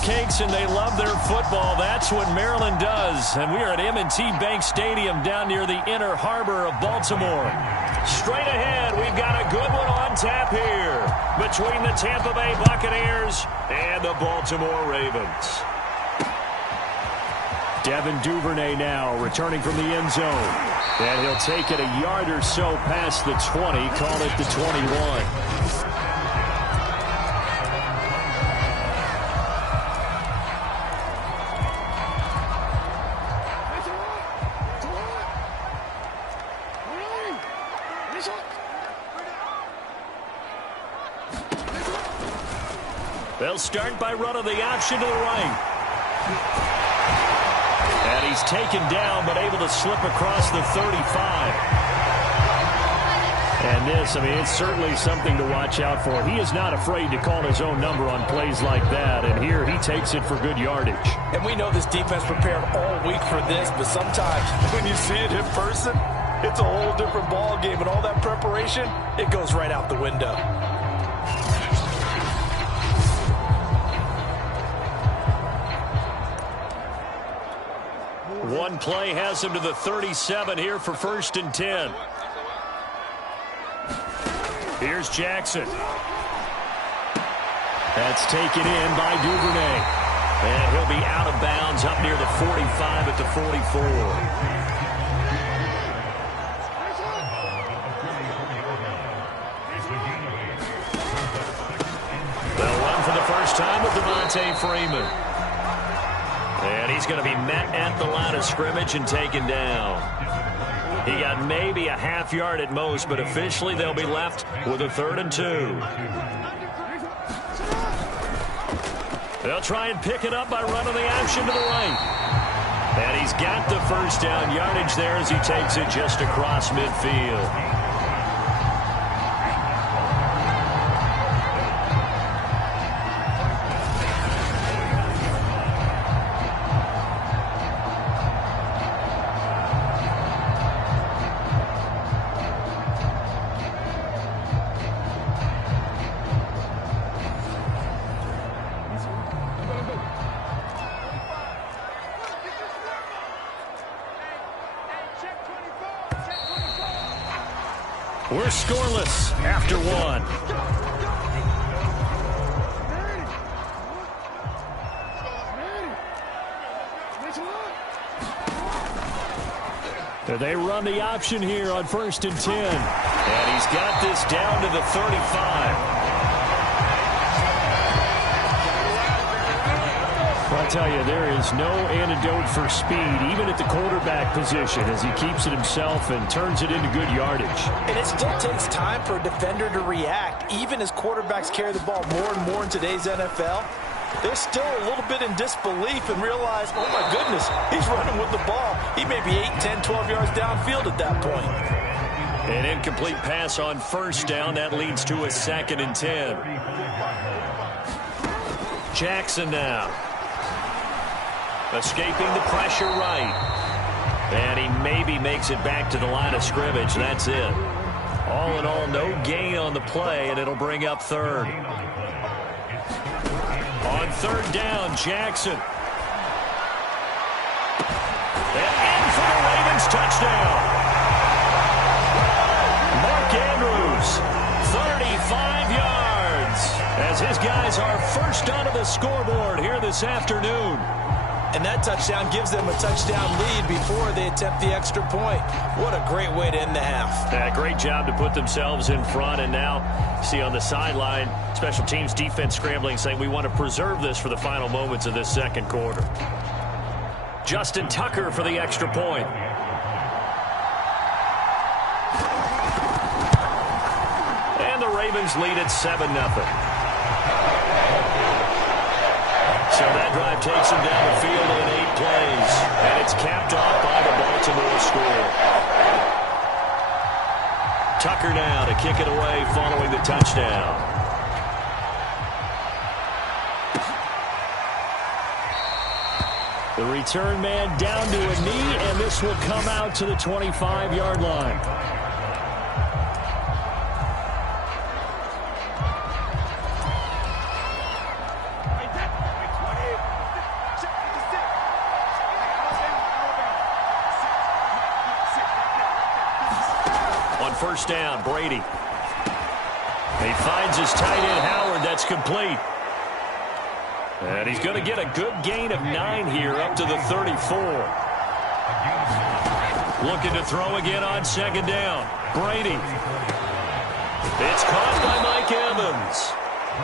pancakes and they love their football. That's what Maryland does. And we are at M&T Bank Stadium down near the inner harbor of Baltimore. Straight ahead, we've got a good one on tap here between the Tampa Bay Buccaneers and the Baltimore Ravens. Devin Duvernay now returning from the end zone. And he'll take it a yard or so past the 20, call it the 21. They'll start by running the option to the right. And he's taken down, but able to slip across the 35. And this, I mean, it's certainly something to watch out for. He is not afraid to call his own number on plays like that. And here he takes it for good yardage. And we know this defense prepared all week for this, but sometimes when you see it in person, it's a whole different ball game. And all that preparation, it goes right out the window. One play has him to the 37 here for 1st and 10. Here's Jackson. That's taken in by Duvernay. And he'll be out of bounds up near the 45 at the 44. They'll run for the first time with Devontae Freeman. And he's going to be met at the line of scrimmage and taken down. He got maybe a half yard at most, but officially they'll be left with a 3rd and 2. They'll try and pick it up by running the option to the right. And he's got the first down yardage there as he takes it just across midfield. We're scoreless after one. They run the option here on 1st and 10. And he's got this down to the 35. I'll tell you, there is no antidote for speed, even at the quarterback position, as he keeps it himself and turns it into good yardage. And it still takes time for a defender to react, even as quarterbacks carry the ball more and more in today's NFL. They're still a little bit in disbelief and realize, oh my goodness, he's running with the ball. He may be 8, 10, 12 yards downfield at that point. An incomplete pass on 1st down. That leads to a 2nd and 10. Jackson now. Escaping the pressure right. And he maybe makes it back to the line of scrimmage. That's it. All in all, no gain on the play, and it'll bring up 3rd. On 3rd down, Jackson. And in for the Ravens touchdown. Mark Andrews, 35 yards, as his guys are first onto the scoreboard here this afternoon. And that touchdown gives them a touchdown lead before they attempt the extra point. What a great way to end the half. Yeah, great job to put themselves in front. And now, see on the sideline, special teams defense scrambling, saying we want to preserve this for the final moments of this 2nd quarter. Justin Tucker for the extra point. And the Ravens lead at 7-0. So that drive takes him down the field in 8 plays. And it's capped off by the Baltimore score. Tucker now to kick it away following the touchdown. The return man down to a knee, and this will come out to the 25-yard line. first down. Brady. He finds his tight end, Howard. That's complete. And he's going to get a good gain of 9 here up to the 34. Looking to throw again on second down. Brady. It's caught by Mike Evans.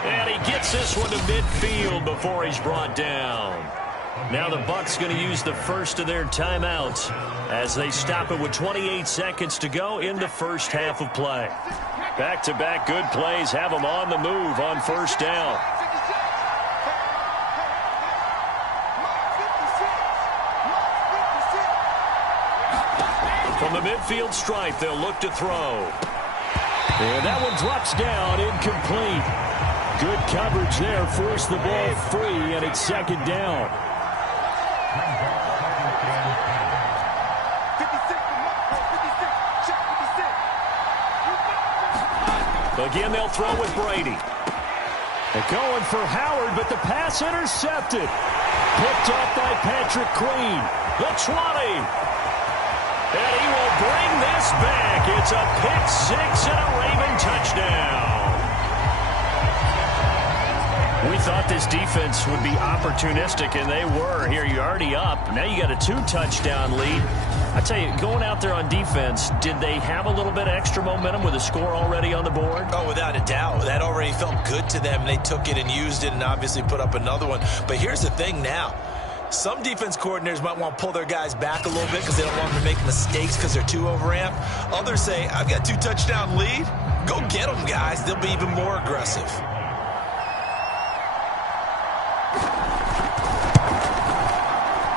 And he gets this one to midfield before he's brought down. Now the Bucs going to use the first of their timeouts as they stop it with 28 seconds to go in the first half of play. Back-to-back good plays have them on the move on first down. From the midfield stripe, they'll look to throw. And that one drops down, incomplete. Good coverage there, forced the ball free, and it's second down. Again, they'll throw with Brady. They're going for Howard, but the pass intercepted. Picked up by Patrick Queen. The 20. And he will bring this back. It's a pick-6 and a Raven touchdown. We thought this defense would be opportunistic, and they were. Here, you're already up. Now you got a 2-touchdown lead. I tell you, going out there on defense, did they have a little bit of extra momentum with a score already on the board? Oh, without a doubt. That already felt good to them. They took it and used it and obviously put up another one. But here's the thing now. Some defense coordinators might want to pull their guys back a little bit because they don't want them to make mistakes because they're too overamped. Others say, I've got 2-touchdown lead. Go get them, guys. They'll be even more aggressive.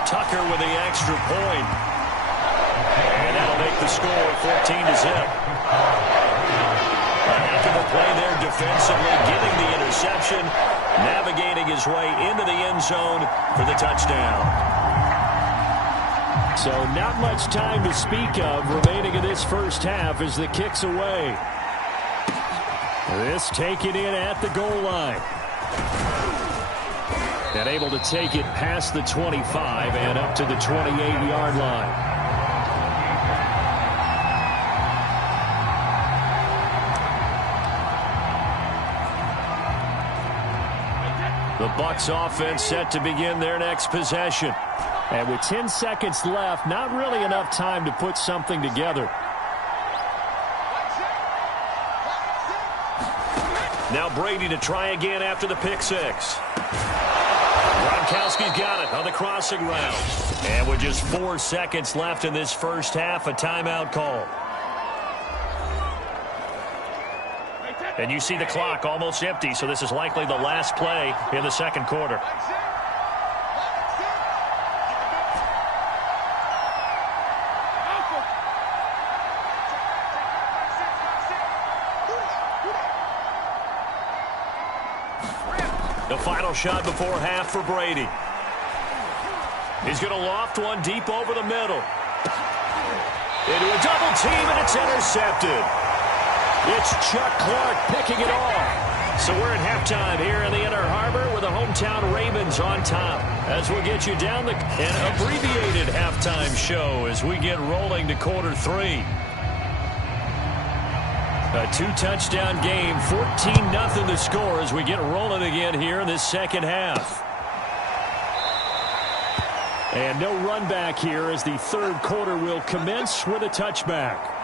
Tucker with the extra point. And that'll make the score 14-0. A heck of a play there defensively, getting the interception, navigating his way into the end zone for the touchdown. So not much time to speak of remaining in this first half as the kick's away. This taken in at the goal line. And able to take it past the 25 and up to the 28-yard line. The Bucs offense set to begin their next possession. And with 10 seconds left, not really enough time to put something together. Now Brady to try again after the pick-6. Gronkowski's got it on the crossing route. And with just 4 seconds left in this first half, a timeout call. And you see the clock almost empty, so this is likely the last play in the second quarter. The final shot before half for Brady. He's going to loft one deep over the middle. Into a double team, and it's intercepted. It's Chuck Clark picking it off. So we're at halftime here in the Inner Harbor with the hometown Ravens on top. As we'll get you down an abbreviated halftime show as we get rolling to quarter 3. A 2-touchdown game, 14-0 the score as we get rolling again here in this second half. And no run back here as the third quarter will commence with a touchback.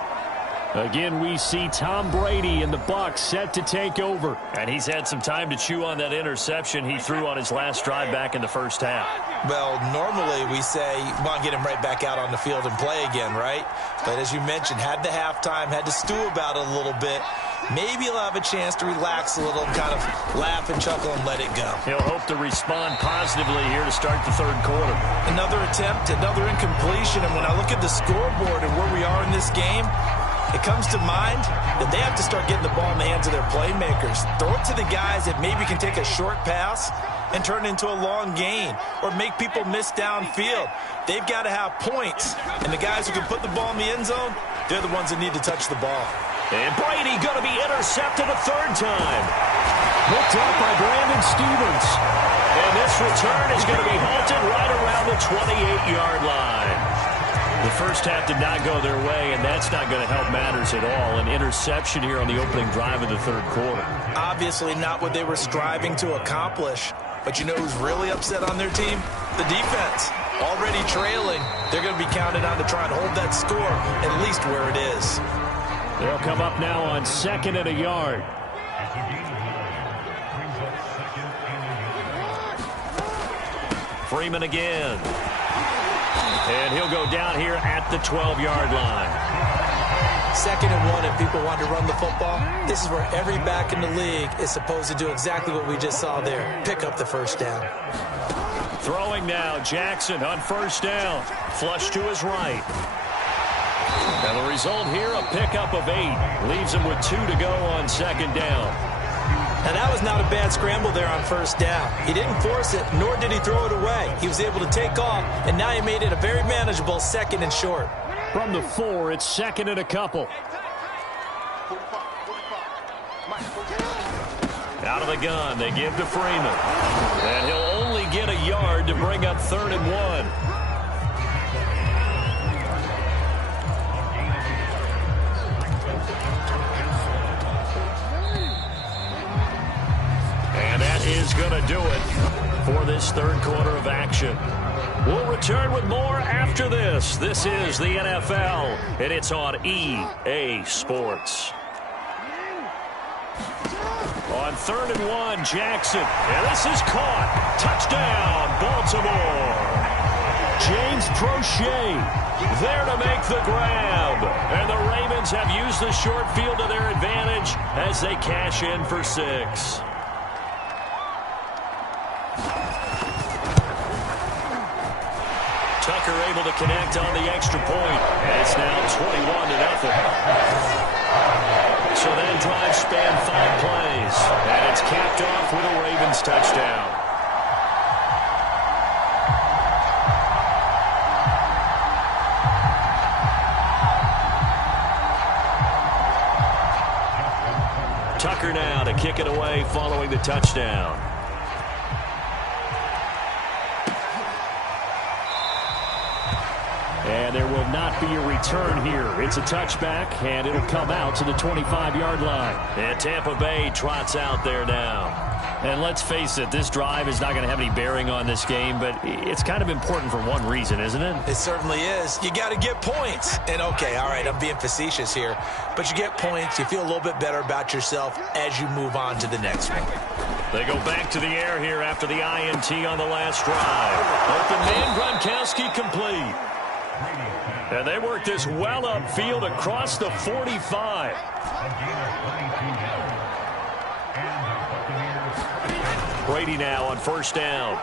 Again, we see Tom Brady and the Bucs set to take over. And he's had some time to chew on that interception he threw on his last drive back in the first half. Well, normally we say, want to get him right back out on the field and play again, right? But as you mentioned, had the halftime, had to stew about it a little bit. Maybe he'll have a chance to relax a little, kind of laugh and chuckle and let it go. He'll hope to respond positively here to start the third quarter. Another attempt, another incompletion. And when I look at the scoreboard and where we are in this game, it comes to mind that they have to start getting the ball in the hands of their playmakers. Throw it to the guys that maybe can take a short pass and turn it into a long gain or make people miss downfield. They've got to have points. And the guys who can put the ball in the end zone, they're the ones that need to touch the ball. And Brady going to be intercepted a third time. Picked up by Brandon Stevens. And this return is going to be halted right around the 28-yard line. The first half did not go their way, and that's not going to help matters at all. An interception here on the opening drive of the third quarter. Obviously not what they were striving to accomplish. But you know who's really upset on their team? The defense. Already trailing. They're going to be counted on to try and hold that score at least where it is. They'll come up now on 2nd and a yard. Freeman again. And he'll go down here at the 12-yard line. 2nd and 1, if people want to run the football, this is where every back in the league is supposed to do exactly what we just saw there. Pick up the first down. Throwing now, Jackson on first down. Flush to his right. Now the result here, a pickup of 8. Leaves him with 2 to go on 2nd down. Now, that was not a bad scramble there on first down. He didn't force it, nor did he throw it away. He was able to take off, and now he made it a very manageable 2nd and short. From the 4, it's 2nd and a couple. Out of the gun, they give to Freeman. And he'll only get a yard to bring up 3rd and 1. And that is going to do it for this third quarter of action. We'll return with more after this. This is the NFL, and it's on EA Sports. On 3rd and 1, Jackson. And this is caught. Touchdown, Baltimore. James Prochet there to make the grab. And the Ravens have used the short field to their advantage as they cash in for 6. Tucker able to connect on the extra point. And it's now 21-0. So that drive spanned 5 plays. And it's capped off with a Ravens touchdown. Tucker now to kick it away following the touchdown. And there will not be a return here. It's a touchback, and it'll come out to the 25-yard line. And Tampa Bay trots out there now. And let's face it, this drive is not going to have any bearing on this game, but it's kind of important for one reason, isn't it? It certainly is. You got to get points. And, okay, all right, I'm being facetious here. But you get points, you feel a little bit better about yourself as you move on to the next one. They go back to the air here after the INT on the last drive. Open man, Gronkowski complete. And they work this well upfield across the 45. Brady now on first down.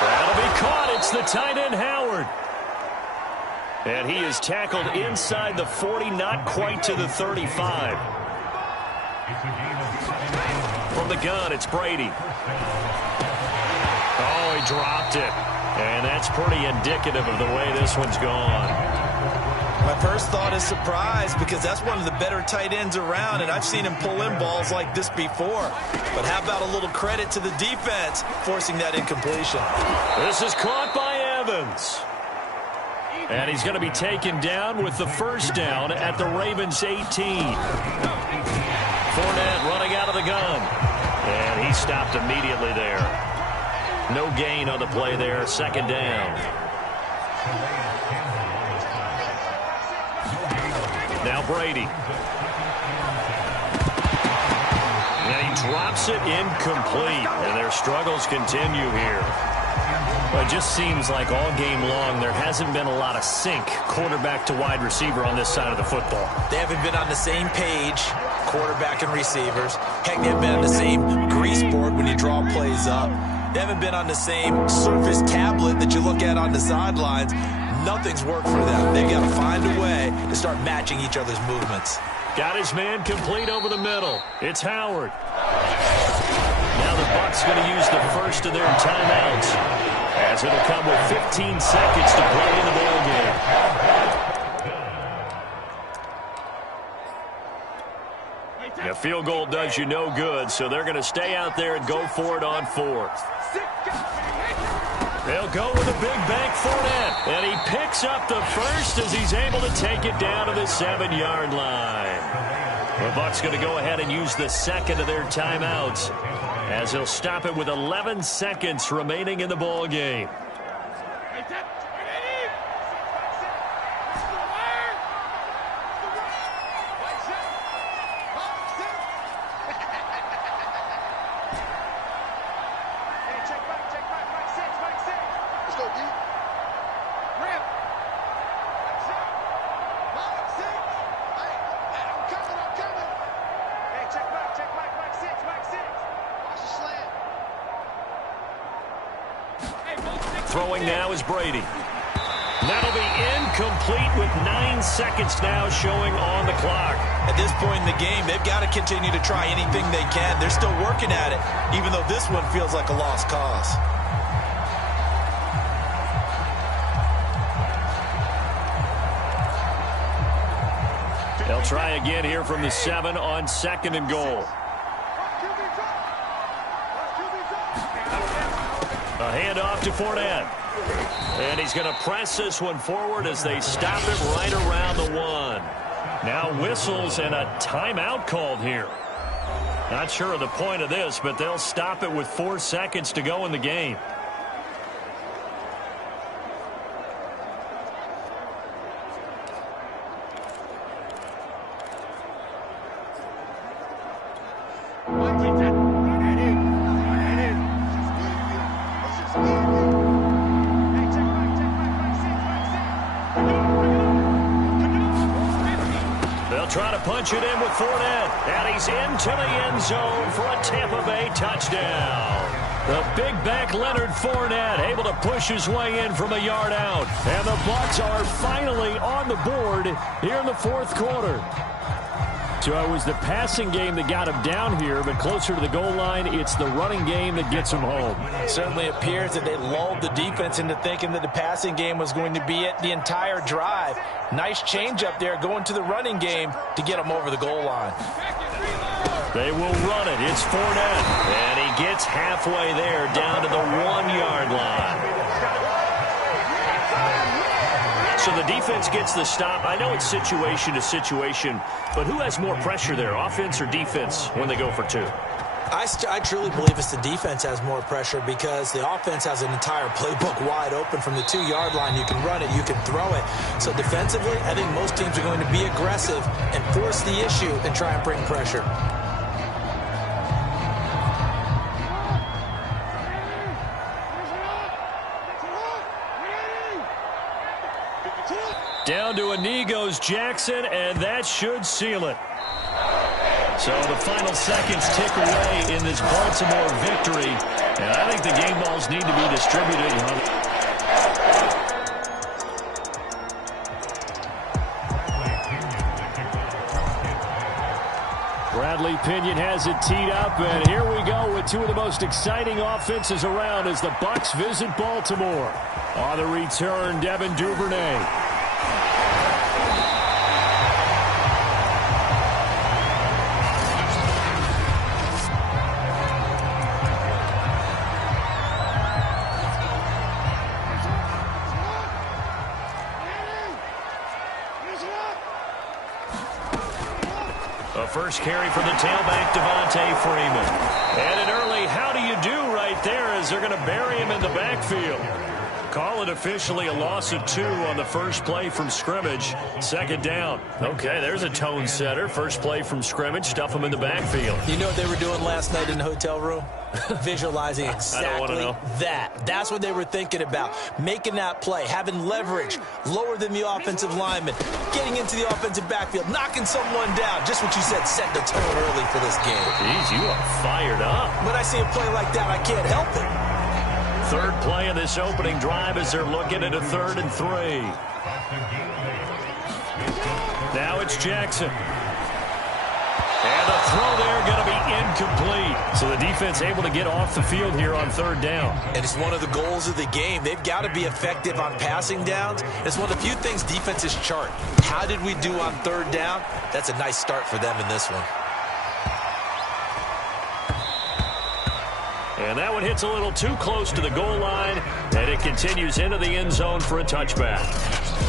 That'll be caught. It's the tight end, Howard. And he is tackled inside the 40, not quite to the 35. From the gun, it's Brady. Oh, he dropped it. And that's pretty indicative of the way this one's gone. My first thought is surprise because that's one of the better tight ends around, and I've seen him pull in balls like this before. But how about a little credit to the defense forcing that incompletion? This is caught by Evans. And he's going to be taken down with the first down at the Ravens 18. Fournette running out of the gun. And he stopped immediately there. No gain on the play there. Second down. Now Brady. And he drops it incomplete. And their struggles continue here. Well, it just seems like all game long there hasn't been a lot of sync quarterback to wide receiver on this side of the football. They haven't been on the same page, quarterback and receivers. Heck, they haven't been on the same grease board when you draw plays up. They haven't been on the same Surface tablet that you look at on the sidelines. Nothing's worked for them. They've got to find a way to start matching each other's movements. Got his man complete over the middle. It's Howard. Now the Bucs going to use the first of their timeouts, as it'll come with 15 seconds to play in the ballgame. A field goal does you no good, so they're going to stay out there and go for it on fourth. They'll go with a big bank Fournette. And he picks up the first as he's able to take it down to the 7-yard line. The Bucs going to go ahead and use the second of their timeouts as he'll stop it with 11 seconds remaining in the ball game. Throwing now is Brady. That'll be incomplete with 9 seconds now showing on the clock. At this point in the game, they've got to continue to try anything they can. They're still working at it, even though this one feels like a lost cause. They'll try again here from the 7 on 2nd and goal. A handoff to Fournette. And he's going to press this one forward as they stop it right around the 1. Now whistles and a timeout called here. Not sure of the point of this, but they'll stop it with 4 seconds to go in the game. Try to punch it in with Fournette, and he's into the end zone for a Tampa Bay touchdown. The big back Leonard Fournette able to push his way in from a yard out, and the Bucs are finally on the board here in the 4th quarter. So it was the passing game that got him down here, but closer to the goal line, it's the running game that gets him home. It certainly appears that they lulled the defense into thinking that the passing game was going to be it the entire drive. Nice change up there going to the running game to get him over the goal line. They will run it. It's Fournette, and he gets halfway there down to the 1-yard line. So the defense gets the stop. I know it's situation to situation, but who has more pressure there, offense or defense, when they go for 2? I truly believe it's the defense has more pressure because the offense has an entire playbook wide open from the 2-yard line. You can run it, you can throw it. So defensively, I think most teams are going to be aggressive and force the issue and try and bring pressure. Down to a knee goes Jackson, and that should seal it. So the final seconds tick away in this Baltimore victory, and I think the game balls need to be distributed. Bradley Pinion has it teed up, and here we go with 2 of the most exciting offenses around as the Bucs visit Baltimore. On the return, Devin Duvernay. A first carry for the tailback, Devontae Freeman. And an early how do you do right there as they're going to bury him in the backfield. Call it officially a loss of 2 on the first play from scrimmage. 2nd down. Okay, there's a tone setter. First play from scrimmage, stuff him in the backfield. You know what they were doing last night in the hotel room? Visualizing exactly that. That's what they were thinking about. Making that play, having leverage, lower than the offensive lineman, getting into the offensive backfield, knocking someone down. Just what you said, set the tone early for this game. Jeez, you are fired up. When I see a play like that, I can't help it. 3rd play of this opening drive as they're looking at a 3rd and 3. Now it's Jackson. And the throw there going to be incomplete. So the defense able to get off the field here on 3rd down. And it's one of the goals of the game. They've got to be effective on passing downs. It's one of the few things defenses chart. How did we do on 3rd down? That's a nice start for them in this one. And that one hits a little too close to the goal line, and it continues into the end zone for a touchback.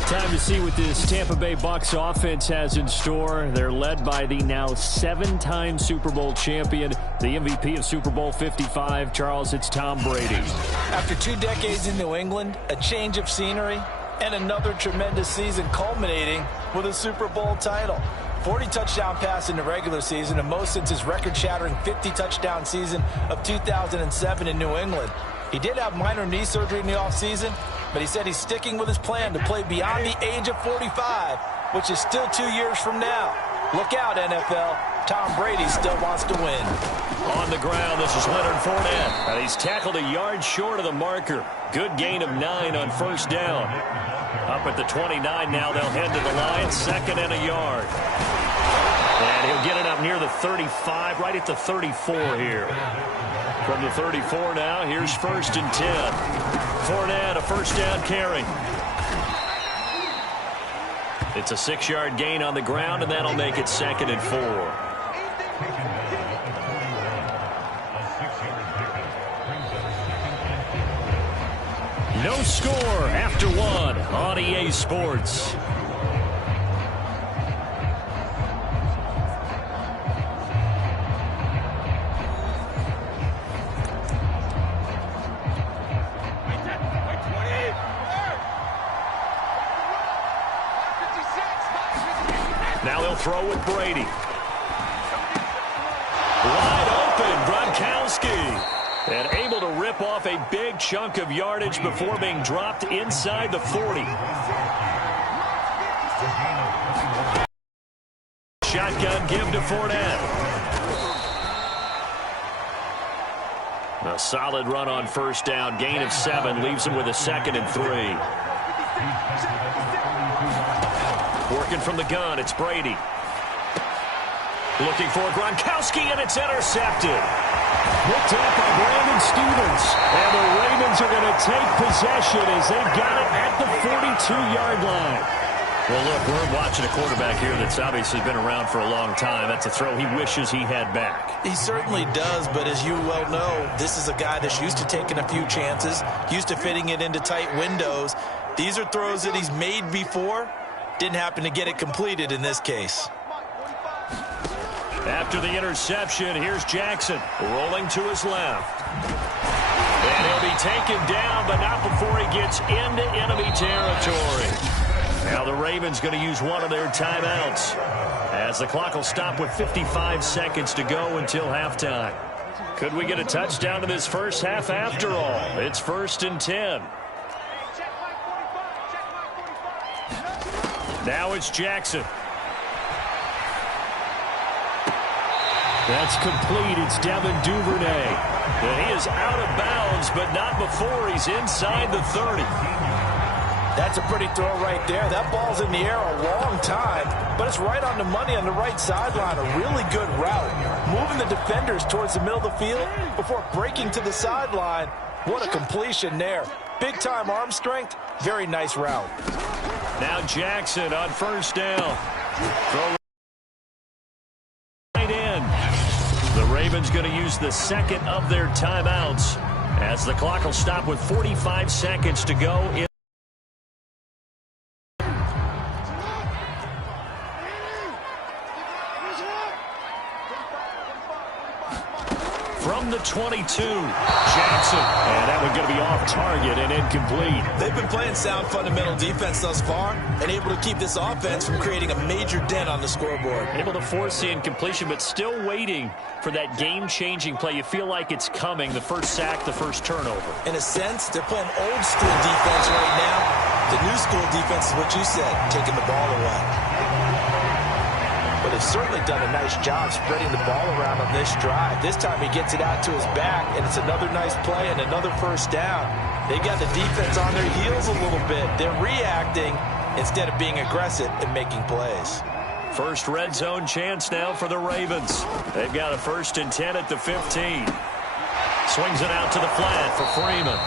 Time to see what this Tampa Bay Bucs offense has in store. They're led by the now 7-time Super Bowl champion, the MVP of Super Bowl 55. Charles, it's Tom Brady. After 2 decades in New England, a change of scenery, and another tremendous season culminating with a Super Bowl title. 40 touchdown pass in the regular season, and most since his record-shattering 50-touchdown season of 2007 in New England. He did have minor knee surgery in the offseason, but he said he's sticking with his plan to play beyond the age of 45, which is still 2 years from now. Look out, NFL. Tom Brady still wants to win. On the ground, this is Leonard Fournette, and he's tackled a yard short of the marker. Good gain of 9 on first down. Up at the 29 now, they'll head to the line, 2nd and a yard. And he'll get it up near the 35, right at the 34 here. From the 34 now, here's 1st and 10. Fournette, a first down carry. It's a 6-yard gain on the ground, and that'll make it 2nd and 4. No score after 1 on EA Sports. Now he'll throw with Brady. Wide open, Gronkowski. And able to rip off a big chunk of yardage before being dropped inside the 40. Shotgun give to Fournette. A solid run on first down. Gain of 7 leaves him with a 2nd and 3. Working from the gun, it's Brady. Looking for Gronkowski, and it's intercepted. Picked up by Brandon Stevens. And the Ravens are going to take possession as they've got it at the 42-yard line. Well, look, we're watching a quarterback here that's obviously been around for a long time. That's a throw he wishes he had back. He certainly does, but as you well know, this is a guy that's used to taking a few chances, used to fitting it into tight windows. These are throws that he's made before. Didn't happen to get it completed in this case. After the interception, here's Jackson rolling to his left. And he'll be taken down, but not before he gets into enemy territory. Now the Ravens going to use one of their timeouts, as the clock will stop with 55 seconds to go until halftime. Could we get a touchdown to this first half after all? It's 1st and 10. Now it's Jackson. That's complete. It's Devin Duvernay. And he is out of bounds, but not before he's inside the 30. That's a pretty throw right there. That ball's in the air a long time, but it's right on the money on the right sideline. A really good route. Moving the defenders towards the middle of the field before breaking to the sideline. What a completion there. Big-time arm strength. Very nice route. Now Jackson on first down. Throw right in. The Ravens going to use the second of their timeouts as the clock will stop with 45 seconds to go. From the 22, Jackson. And that one going to be off target and incomplete. They've been playing sound fundamental defense thus far and able to keep this offense from creating a major dent on the scoreboard. Able to force the incompletion, but still waiting for that game-changing play. You feel like it's coming, the first sack, the first turnover. In a sense, they're playing old-school defense right now. The new school defense is what you said, taking the ball away. But they've certainly done a nice job spreading the ball around on this drive. This time he gets it out to his back, and it's another nice play and another first down. They got the defense on their heels a little bit. They're reacting instead of being aggressive and making plays. First red zone chance now for the Ravens. They've got a 1st and 10 at the 15. Swings it out to the flat for Freeman.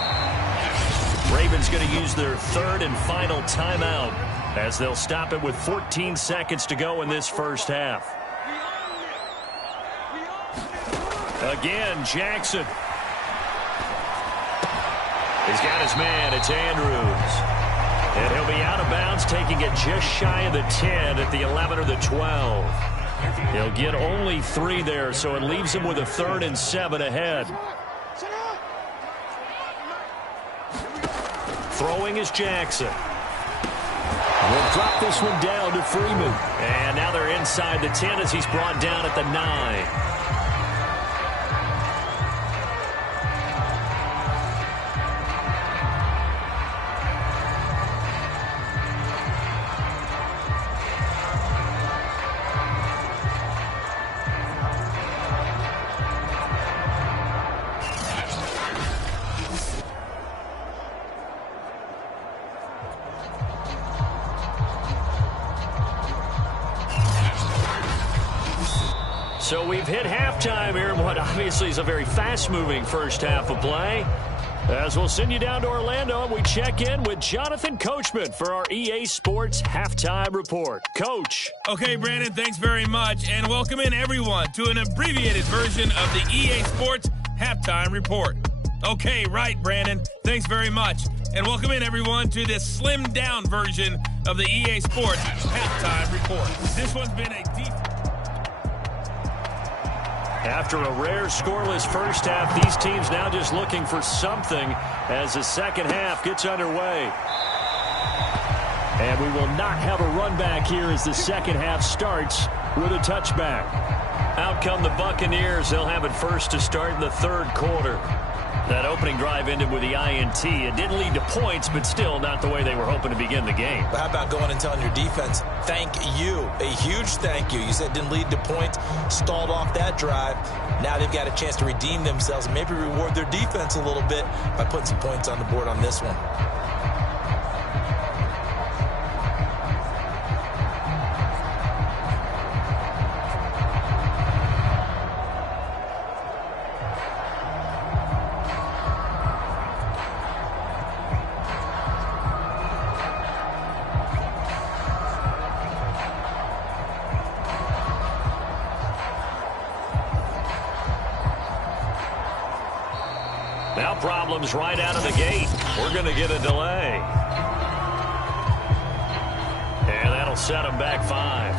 Ravens going to use their third and final timeout, as they'll stop it with 14 seconds to go in this first half. Again, Jackson. He's got his man. It's Andrews. And he'll be out of bounds, taking it just shy of the 10 at the 11 or the 12. He'll get only 3 there, so it leaves him with a 3rd and 7 ahead. Throwing is Jackson. We'll drop this one down to Freeman. And now they're inside the 10 as he's brought down at the 9. So we've hit halftime here in what obviously is a very fast-moving first half of play. As we'll send you down to Orlando, and we check in with Jonathan Coachman for our EA Sports Halftime Report. Coach. Okay, Brandon, thanks very much. And welcome in, everyone, to an abbreviated version of the EA Sports Halftime Report. Okay, right, Brandon. Thanks very much. And welcome in, everyone, to this slimmed-down version of the EA Sports Halftime Report. This one's been a deep... After a rare scoreless first half, these teams now just looking for something as the second half gets underway. And we will not have a run back here as the second half starts with a touchback. Out come the Buccaneers. They'll have it first to start in the 3rd quarter. That opening drive ended with the INT. It didn't lead to points, but still not the way they were hoping to begin the game. But how about going and telling your defense, thank you, a huge thank you. You said it didn't lead to points, stalled off that drive. Now they've got a chance to redeem themselves and maybe reward their defense a little bit by putting some points on the board on this one. Now problems right out of the gate. We're going to get a delay. And that'll set them back 5.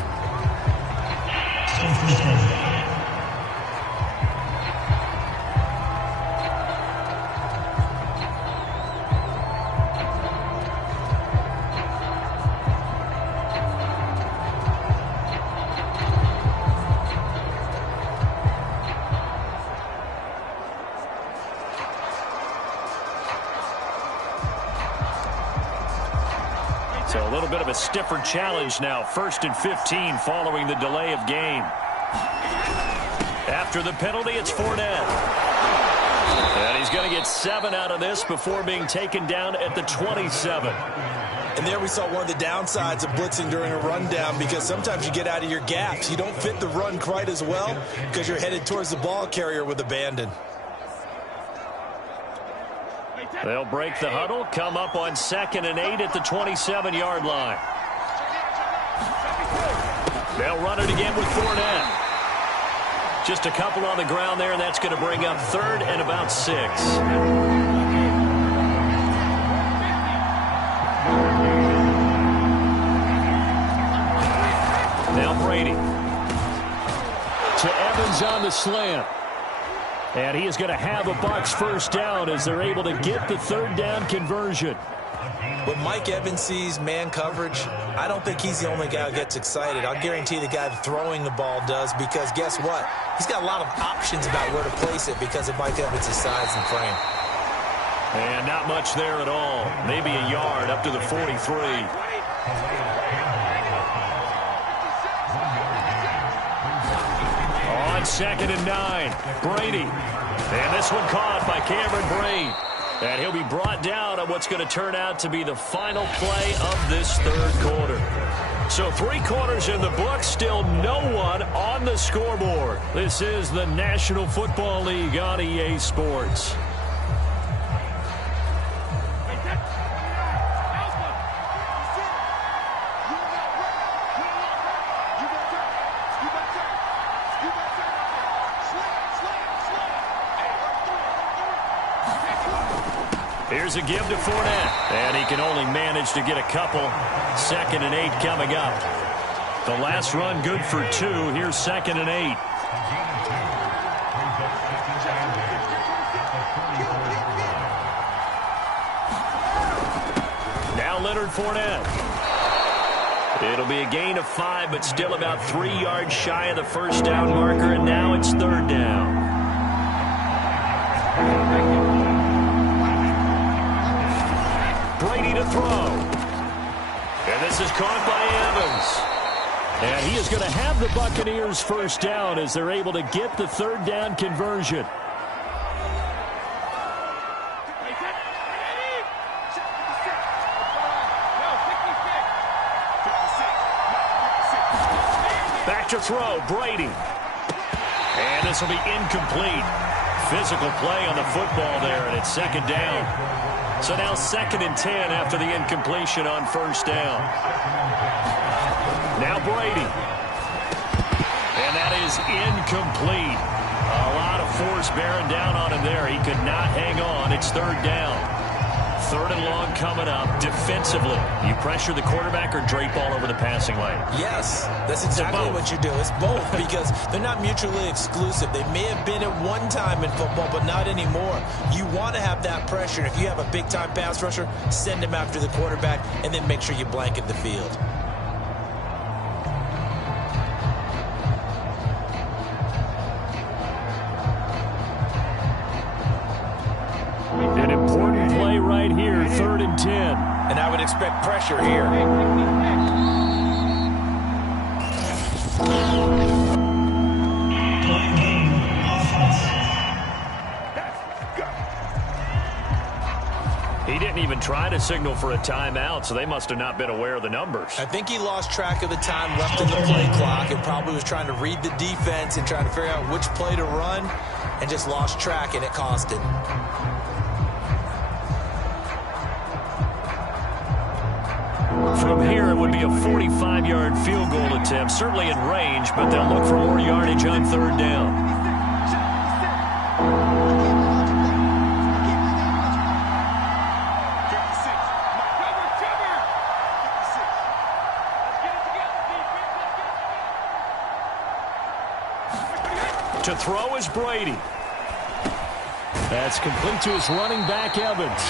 So a little bit of a stiffer challenge now. 1st and 15 following the delay of game. After the penalty, it's Fournette. And he's going to get 7 out of this before being taken down at the 27. And there we saw one of the downsides of blitzing during a rundown, because sometimes you get out of your gaps. You don't fit the run quite as well because you're headed towards the ball carrier with abandon. They'll break the huddle, come up on 2nd and 8 at the 27-yard line. They'll run it again with Fournette. Just a couple on the ground there, and that's going to bring up 3rd and about 6. Now Brady. To Evans on the slant. And he is going to have a Bucs first down as they're able to get the 3rd down conversion. When Mike Evans sees man coverage, I don't think he's the only guy who gets excited. I'll guarantee the guy throwing the ball does, because guess what? He's got a lot of options about where to place it because of Mike Evans' size and frame. And not much there at all. Maybe a yard up to the 43. On 2nd and 9, Brady. And this one caught by Cameron Brate. And he'll be brought down on what's going to turn out to be the final play of this 3rd quarter. So 3 quarters in the book, still no one on the scoreboard. This is the National Football League on EA Sports. Here's a give to Fournette. And he can only manage to get a couple. 2nd and 8 coming up. The last run good for 2. Here's 2nd and 8. Now Leonard Fournette. It'll be a gain of 5, but still about 3 yards shy of the first down marker, and now it's 3rd down. Brady to throw. And this is caught by Evans. And he is going to have the Buccaneers first down as they're able to get the 3rd down conversion. Back to throw, Brady. And this will be incomplete. Physical play on the football there, and it's 2nd down. So now 2nd and 10 after the incompletion on 1st down. Now Brady. And that is incomplete. A lot of force bearing down on him there. He could not hang on. It's 3rd down. 3rd and long coming up. Defensively, you pressure the quarterback or drape all over the passing lane? Yes, that's exactly what you do. It's both because they're not mutually exclusive. They may have been at one time in football, but not anymore. You want to have that pressure. If you have a big-time pass rusher, send him after the quarterback, and then make sure you blanket the field. An important play right here, 3rd and 10. And I would expect pressure here. He didn't even try to signal for a timeout, so they must have not been aware of the numbers. I think he lost track of the time left in the play clock and probably was trying to read the defense and trying to figure out which play to run and just lost track, and it cost him. From here, it would be a 45-yard field goal attempt, certainly in range, but they'll look for more yardage on 3rd down. To throw is Brady. That's complete to his running back, Evans.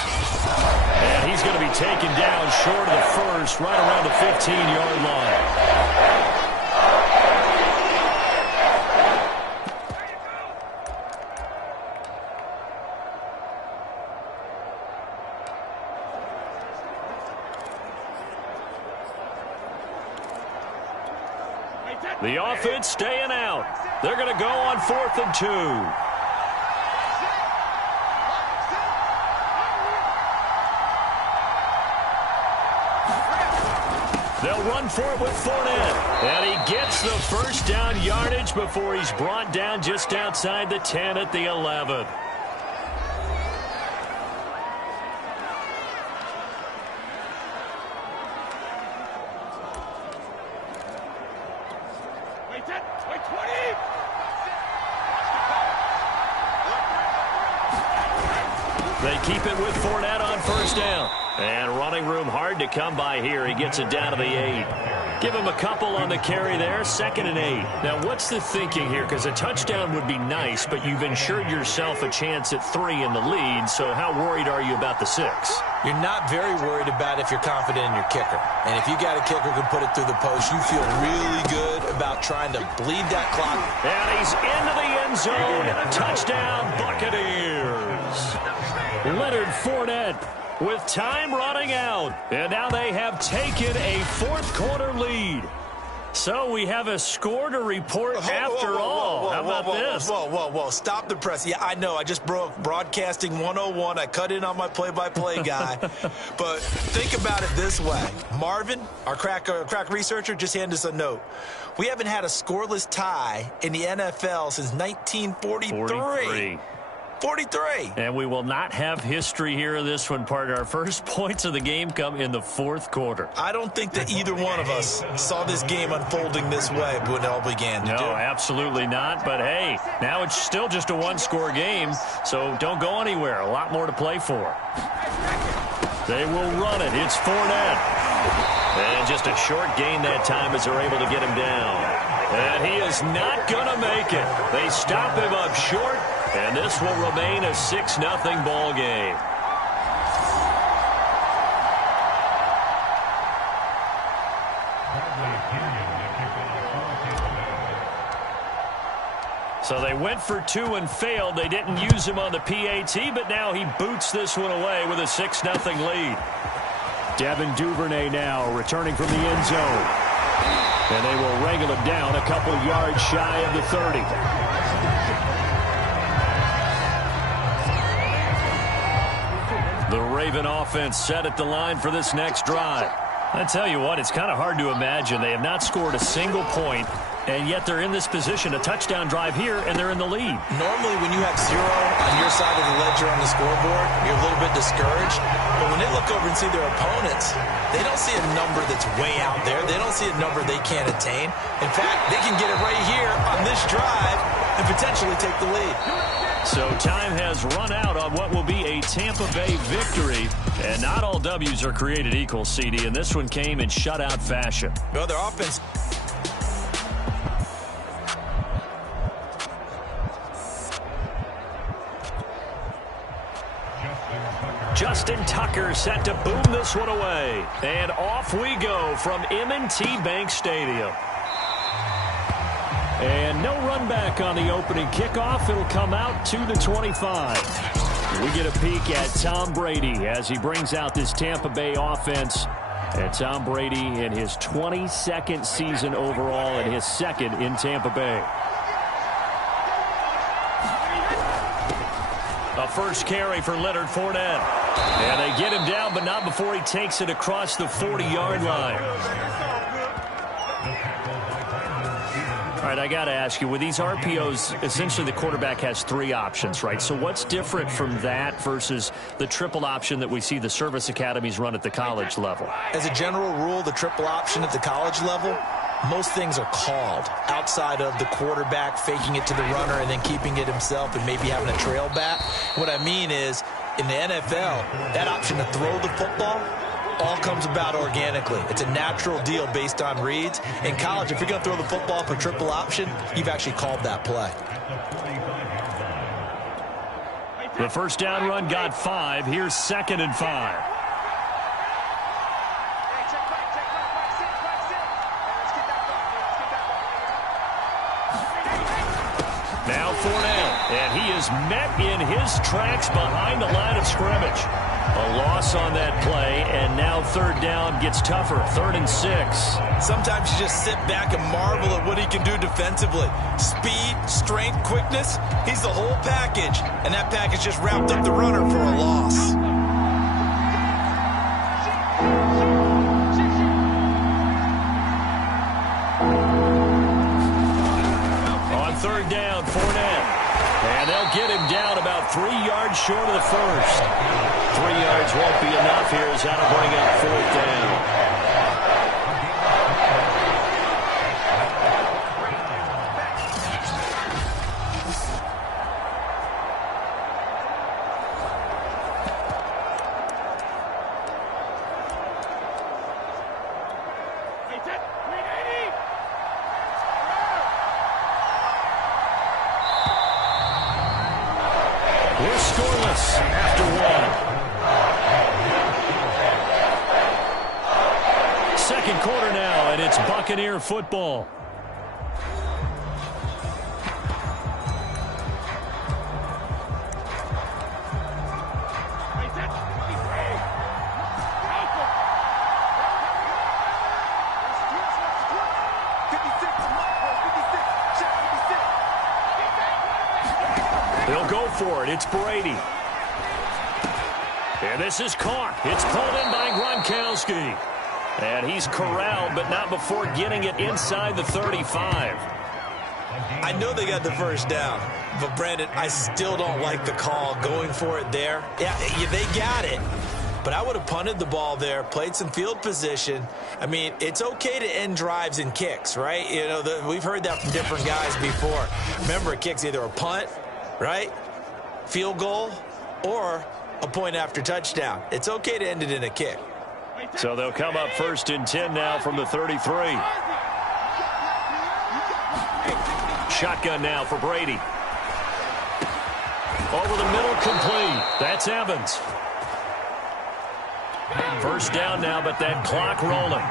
And he's going to be taken down short of the first, right around the 15-yard line. The offense staying out. They're going to go on 4th and 2. They'll run for it with Fournette. And he gets the first down yardage before he's brought down just outside the 10 at the 11. They keep it with Fournette on 1st down. And running room hard to come by here. He gets it down to the 8. Give him a couple on the carry there. 2nd and 8. Now, what's the thinking here? Because a touchdown would be nice, but you've ensured yourself a chance at 3 in the lead. So how worried are you about the 6? You're not very worried about if you're confident in your kicker. And if you got a kicker who can put it through the post, you feel really good about trying to bleed that clock. And he's into the end zone. And a touchdown, Buccaneers. Leonard Fournette with time running out. And now they have taken a 4th quarter lead. So we have a score to report after all. How about this? Whoa. Stop the press. Yeah, I know. I just broke broadcasting 101. I cut in on my play-by-play guy. But think about it this way. Marvin, our crack researcher, just handed us a note. We haven't had a scoreless tie in the NFL since 1943. 43. And we will not have history here in this one, partner. Our first points of the game come in the 4th quarter. I don't think that either one of us saw this game unfolding this way when it all began. No, absolutely not. But, hey, now it's still just a 1-score game, so don't go anywhere. A lot more to play for. They will run it. It's Fournette. And just a short gain that time as they're able to get him down. And he is not going to make it. They stop him up short, and this will remain a 6-0 ball game. So they went for 2 and failed. They didn't use him on the PAT, but now he boots this one away with a 6-0 lead. Devin Duvernay now returning from the end zone. And they will wrangle him down a couple yards shy of the 30. The Raven offense set at the line for this next drive. I tell you what, it's kind of hard to imagine. They have not scored a single point, and yet they're in this position, a touchdown drive here, and they're in the lead. Normally, when you have 0 on your side of the ledger on the scoreboard, you're a little bit discouraged. But when they look over and see their opponents, they don't see a number that's way out there. They don't see a number they can't attain. In fact, they can get it right here on this drive and potentially take the lead. So time has run out on what will be a Tampa Bay victory. And not all W's are created equal, CD, and this one came in shutout fashion. No, their offense. Justin Tucker set to boom this one away. And off we go from M&T Bank Stadium. And no run back on the opening kickoff. It'll come out to the 25. We get a peek at Tom Brady as he brings out this Tampa Bay offense. And Tom Brady in his 22nd season overall and his second in Tampa Bay. A first carry for Leonard Fournette. And they get him down, but not before he takes it across the 40-yard line. All right, I got to ask you, with these RPOs, essentially the quarterback has 3 options, right? So what's different from that versus the triple option that we see the service academies run at the college level? As a general rule, the triple option at the college level, most things are called outside of the quarterback faking it to the runner and then keeping it himself and maybe having a trail back. What I mean is, in the NFL, that option to throw the football all comes about organically. It's a natural deal based on reads. In college, if you're going to throw the football for triple option, you've actually called that play. The first down run got 5. Here's 2nd and 5. Now Fournette, and he is met in his tracks behind the line of scrimmage. A loss on that play, and now 3rd down gets tougher. 3rd and 6. Sometimes you just sit back and marvel at what he can do defensively. Speed, strength, quickness, he's the whole package. And that package just wrapped up the runner for a loss. On 3rd down, Fournette. And they'll get him down about 3 yards short of the first. 3 yards won't be enough here as that'll bring up 4th down. We're scoreless after 1. Second quarter now, and it's Buccaneer football. They'll go for it. It's Brady. And this is caught. It's pulled in by Gronkowski. And he's corralled, but not before getting it inside the 35. I know they got the first down, but Brandon, I still don't like the call going for it there. Yeah, they got it. But I would have punted the ball there, played some field position. I mean, it's okay to end drives and kicks, right? You know, we've heard that from different guys before. Remember, a kick's either a punt, right, field goal, or a point after touchdown. It's okay to end it in a kick. So they'll come up 1st and 10 now from the 33. Shotgun now for Brady. Over the middle, complete. That's Evans. 1st down now, but that clock rolling.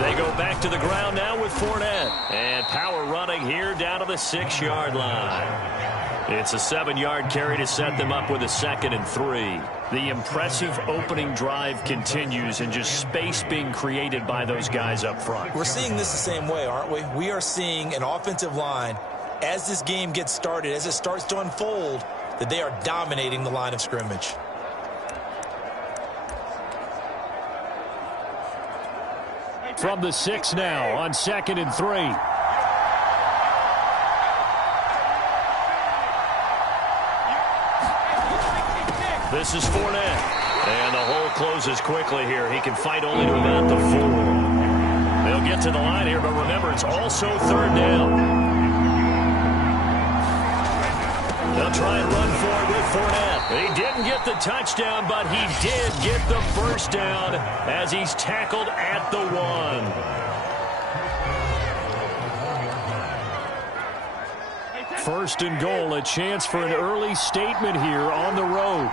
They go back to the ground now with Fournette. And power running here down to the 6-yard line. It's a 7-yard carry to set them up with a 2nd and 3. The impressive opening drive continues, and just space being created by those guys up front. We're seeing this the same way, aren't we? We are seeing an offensive line, as this game gets started, as it starts to unfold, that they are dominating the line of scrimmage. From the 6 now on 2nd and 3. This is Fournette. And the hole closes quickly here. He can fight only to about the 4. They'll get to the line here, but remember, it's also 3rd down. They'll try and run for it with Fournette. He didn't get the touchdown, but he did get the 1st down as he's tackled at the 1. First and goal, a chance for an early statement here on the road.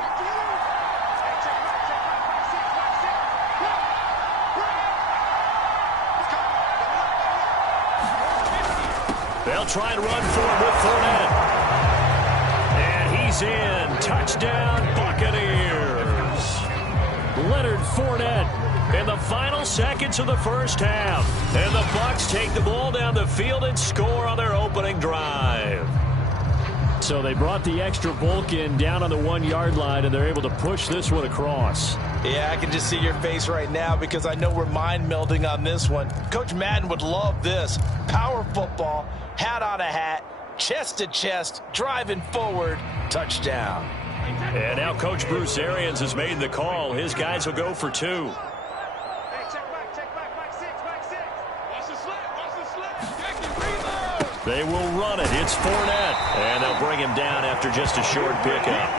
They'll try and run for it with Fournette. And he's in. Touchdown, Buccaneers. Leonard Fournette in the final seconds of the 1st half. And the Bucs take the ball down the field and score on their opening drive. So they brought the extra bulk in down on the 1-yard line, and they're able to push this one across. Yeah, I can just see your face right now because I know we're mind melding on this one. Coach Madden would love this. Power football, hat on a hat, chest to chest, driving forward, touchdown. And now Coach Bruce Arians has made the call. His guys will go for 2. They will run it. It's Fournette. And they'll bring him down after just a short pickup.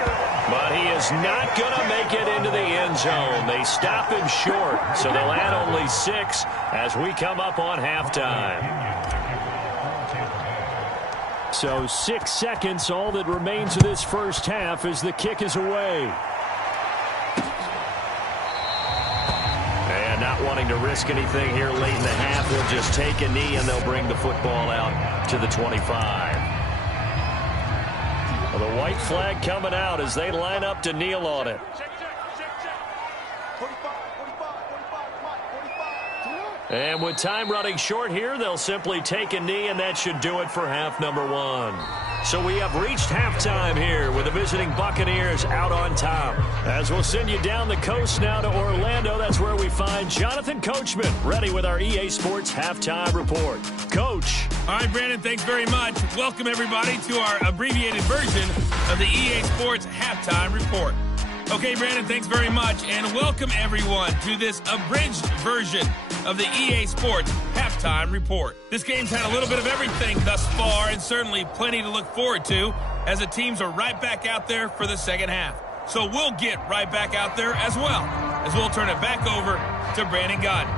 But he is not going to make it into the end zone. They stop him short. So they'll add only 6 as we come up on halftime. So 6 seconds, all that remains of this 1st half as the kick is away. And not wanting to risk anything here late in the half, they'll just take a knee and they'll bring the football out to the 25. Well, the white flag coming out as they line up to kneel on it. And with time running short here, they'll simply take a knee, and that should do it for half number 1. So we have reached halftime here with the visiting Buccaneers out on top. As we'll send you down the coast now to Orlando, that's where we find Jonathan Coachman ready with our EA Sports Halftime Report. Coach. All right, Brandon, thanks very much. Welcome, everybody, to our abbreviated version of the EA Sports Halftime Report. Okay, Brandon, thanks very much, and welcome, everyone, to this abridged version of the EA Sports Halftime Report. This game's had a little bit of everything thus far, and certainly plenty to look forward to, as the teams are right back out there for the 2nd half. So we'll get right back out there as well, as we'll turn it back over to Brandon Godden.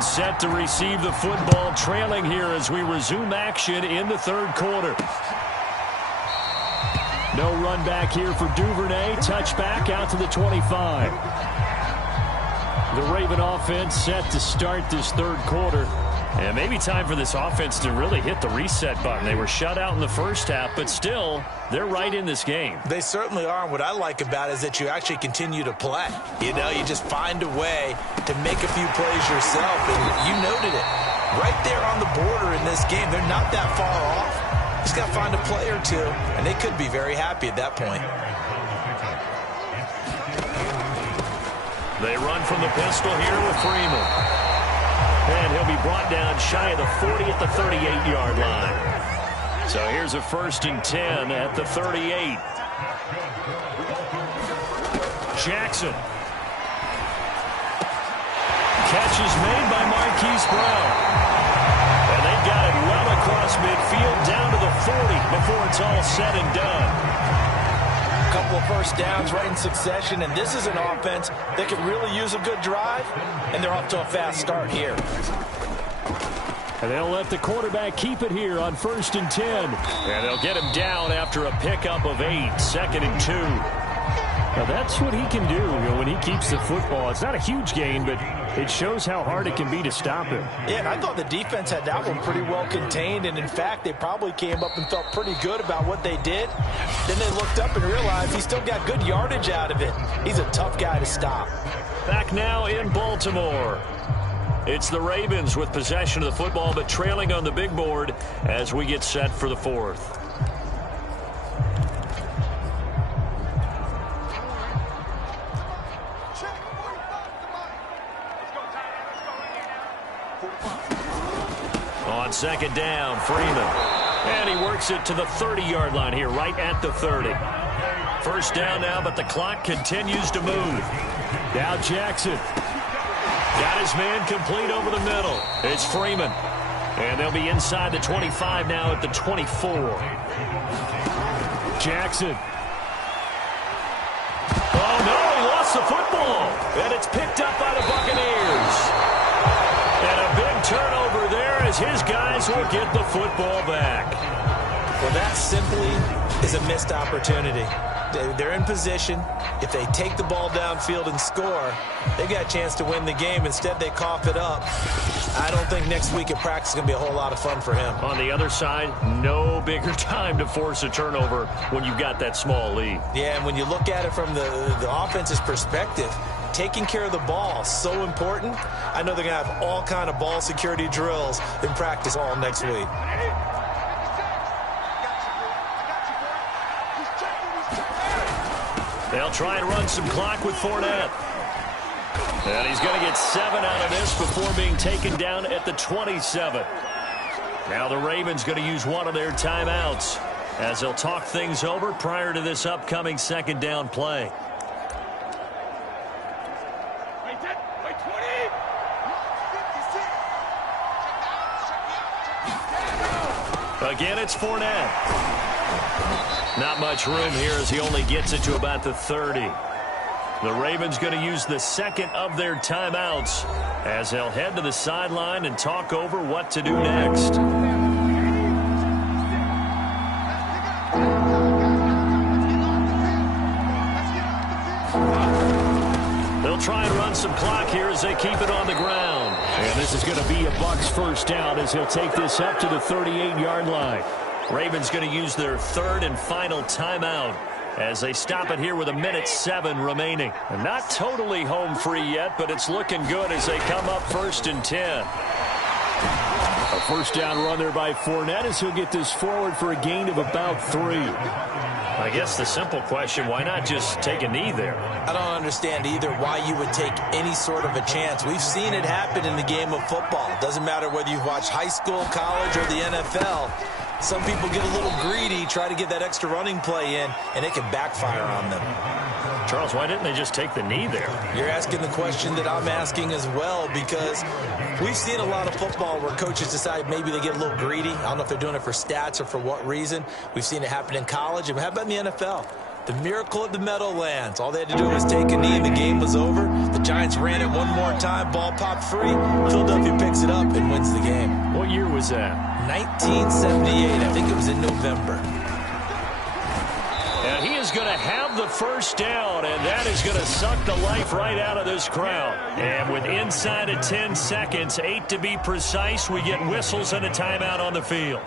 Set to receive the football, trailing here as we resume action in the 3rd quarter. No run back here for Duvernay. Touchback out to the 25. The Raven offense set to start this 3rd quarter. And maybe time for this offense to really hit the reset button. They were shut out in the 1st half, but still, they're right in this game. They certainly are, and what I like about it is that you actually continue to play. You know, you just find a way to make a few plays yourself, and you noted it. Right there on the border in this game, they're not that far off. Just got to find a play or 2, and they could be very happy at that point. They run from the pistol here with Freeman. And he'll be brought down shy of the 40 at the 38-yard line. So here's a 1st and 10 at the 38. Jackson. Catch is made by Marquise Brown. And they've got it well across midfield down to the 40 before it's all said and done. A couple of first downs right in succession, and this is an offense that could really use a good drive, and they're off to a fast start here. And they'll let the quarterback keep it here on 1st and 10. And they'll get him down after a pickup of 8, 2nd and 2. Now that's what he can do, when he keeps the football. It's not a huge gain, but it shows how hard it can be to stop him. Yeah, and I thought the defense had that one pretty well contained, and in fact, they probably came up and felt pretty good about what they did. Then they looked up and realized he still got good yardage out of it. He's a tough guy to stop. Back now in Baltimore. It's the Ravens with possession of the football, but trailing on the big board as we get set for the 4th. On 2nd down, Freeman. And he works it to the 30-yard line here, right at the 30. 1st down now, but the clock continues to move. Now Jackson. Got his man complete over the middle. It's Freeman. And they'll be inside the 25 now at the 24. Jackson. Oh, no, he lost the football. And it's picked up by the Buccaneers. And a big turnover there as his guys will get the football back. Well, that simply is a missed opportunity. They're in position. If they take the ball downfield and score, they've got a chance to win the game. Instead, they cough it up. I don't think next week at practice is going to be a whole lot of fun for him. On the other side, no bigger time to force a turnover when you've got that small lead. Yeah, and when you look at it from the offense's perspective, taking care of the ball is so important. I know they're going to have all kind of ball security drills in practice all next week. They'll try and run some clock with Fournette. And he's going to get 7 out of this before being taken down at the 27. Now the Ravens going to use one of their timeouts as they'll talk things over prior to this upcoming 2nd down play. Again, it's Fournette. Not much room here as he only gets it to about the 30. The Ravens going to use the 2nd of their timeouts as they'll head to the sideline and talk over what to do next. They'll try and run some clock here as they keep it on the ground. And this is going to be a Bucs 1st down as he'll take this up to the 38-yard line. Ravens going to use their 3rd and final timeout as they stop it here with 1:07 remaining. And not totally home free yet, but it's looking good as they come up 1st and 10. A 1st down run there by Fournette as he'll get this forward for a gain of about 3. I guess the simple question, why not just take a knee there? I don't understand either why you would take any sort of a chance. We've seen it happen in the game of football. It doesn't matter whether you've watched high school, college, or the NFL. Some people get a little greedy, try to get that extra running play in, and it can backfire on them. Charles, why didn't they just take the knee there? You're asking the question that I'm asking as well, because we've seen a lot of football where coaches decide maybe they get a little greedy. I don't know if they're doing it for stats or for what reason. We've seen it happen in college. And how about in the NFL? The miracle of the Meadowlands. All they had to do was take a knee and the game was over. The Giants ran it one more time. Ball popped free. Philadelphia picks it up and wins the game. What year was that? 1978. I think it was in November. And he is going to have the 1st down, and that is going to suck the life right out of this crowd. And with inside of 10 seconds, 8 to be precise, we get whistles and a timeout on the field.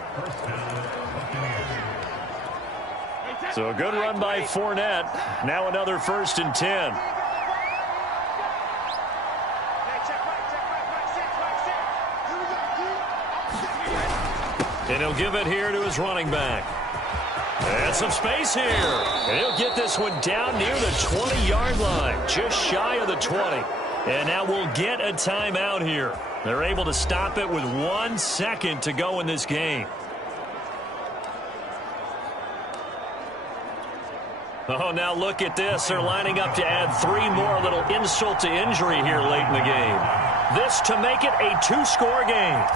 So a good run by Fournette. Now another 1st and 10. And he'll give it here to his running back. And some space here. And he'll get this one down near the 20-yard line, just shy of the 20. And now we'll get a timeout here. They're able to stop it with 1 second to go in this game. Oh, now look at this. They're lining up to add 3 more, a little insult to injury here late in the game. This to make it a 2-score game.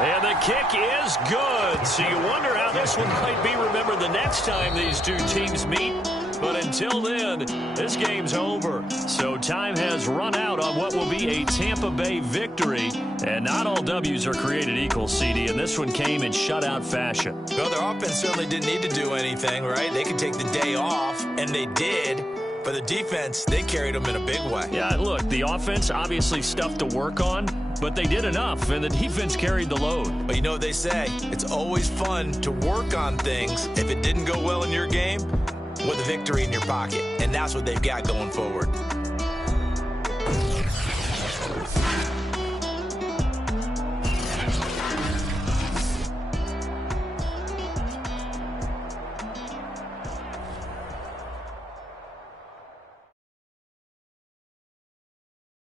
And the kick is good. So you wonder how this one might be remembered the next time these two teams meet. But until then, this game's over. So time has run out on what will be a Tampa Bay victory. And not all W's are created equal, CD. And this one came in shutout fashion. Well, their offense certainly didn't need to do anything, right? They could take the day off, and they did. For the defense, they carried them in a big way. Yeah, look, the offense obviously stuff to work on, but they did enough, and the defense carried the load. But you know what they say, it's always fun to work on things if it didn't go well in your game with a victory in your pocket, and that's what they've got going forward.